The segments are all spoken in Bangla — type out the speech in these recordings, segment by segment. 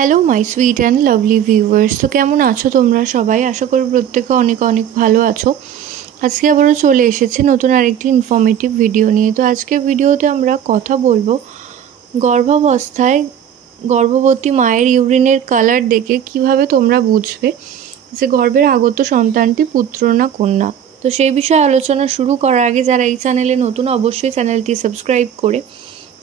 Hello my sweet and lovely viewers. তো কেমন আছো তোমরা সবাই? আশা করি প্রত্যেকে অনেক অনেক ভালো আছো। আজকে আবারও চলে এসেছে নতুন আরেকটি ইনফরমেটিভ ভিডিও নিয়ে। তো আজকের ভিডিওতে আমরা কথা বলবো গর্ভাবস্থায় গর্ভবতী মায়ের ইউরিনের কালার দেখে কিভাবে তোমরা বুঝবে যে গর্ভের আগত সন্তানটি পুত্র না কন্যা। তো সেই বিষয়ে আলোচনা শুরু করার আগে যারা এই চ্যানেলে নতুন অবশ্যই চ্যানেলটি সাবস্ক্রাইব করে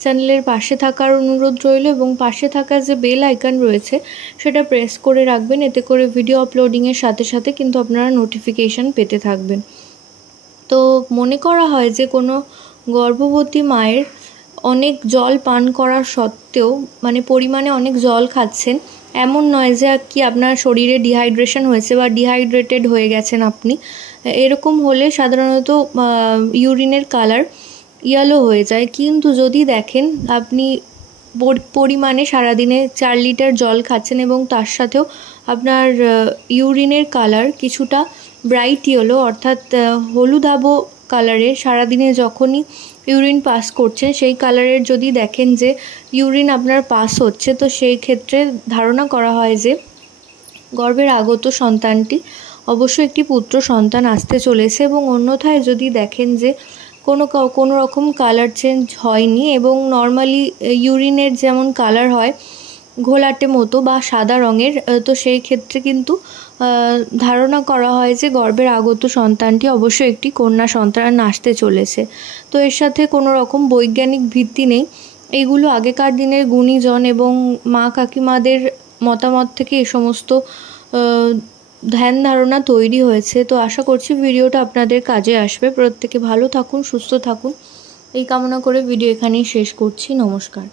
চ্যানেলের পাশে থাকার অনুরোধ রইল এবং পাশে থাকা যে বেল আইকন রয়েছে সেটা প্রেস করে রাখবেন। এতে করে ভিডিও আপলোডিংয়ের সাথে সাথে কিন্তু আপনারা নোটিফিকেশান পেতে থাকবেন। তো মনে করা হয় যে কোনো গর্ভবতী মায়ের অনেক জল পান করার সত্ত্বেও পরিমাণে অনেক জল খাচ্ছেন এমন নয় যে কি আপনার শরীরে ডিহাইড্রেশন হয়েছে বা ডিহাইড্রেটেড হয়ে গেছেন আপনি। এরকম হলে সাধারণত ইউরিনের কালার ইয়েলো হয়ে যায়। কিন্তু যদি দেখেন আপনি পরিমাণে সারাদিনে 4 লিটার জল খাচ্ছেন এবং তার সাথেও আপনার ইউরিনের কালার কিছুটা ব্রাইট ইয়েলো অর্থাৎ হলুদাভ কালারের, সারাদিনে যখনই ইউরিন পাস করছেন সেই কালারের যদি দেখেন যে ইউরিন আপনার পাস হচ্ছে, তো সেই ক্ষেত্রে ধারণা করা হয় যে গর্ভের আগত সন্তানটি অবশ্যই একটি পুত্র সন্তান আসতে চলেছে। এবং অন্যথায় যদি দেখেন যে কোনো রকম কালার চেঞ্জ হয়নি এবং নর্মালি ইউরিনের যেমন কালার হয় ঘোলাটে মতো বা সাদা রঙের, তো সেই ক্ষেত্রে কিন্তু ধারণা করা হয় যে গর্ভের আগত সন্তানটি অবশ্যই একটি কন্যা সন্তান আসতে চলেছে। তো এর সাথে কোনো রকম বৈজ্ঞানিক ভিত্তি নেই, এগুলো আগেকার দিনের গুণীজন এবং মা কাকিমাদের মতামত থেকে এ সমস্ত ধ্যান ধারণা তৈরি হয়েছে। তো আশা করছি ভিডিওটা আপনাদের কাজে আসবে। প্রত্যেকে ভালো থাকুন, সুস্থ থাকুন এই কামনা করে ভিডিও এখানেই শেষ করছি। নমস্কার।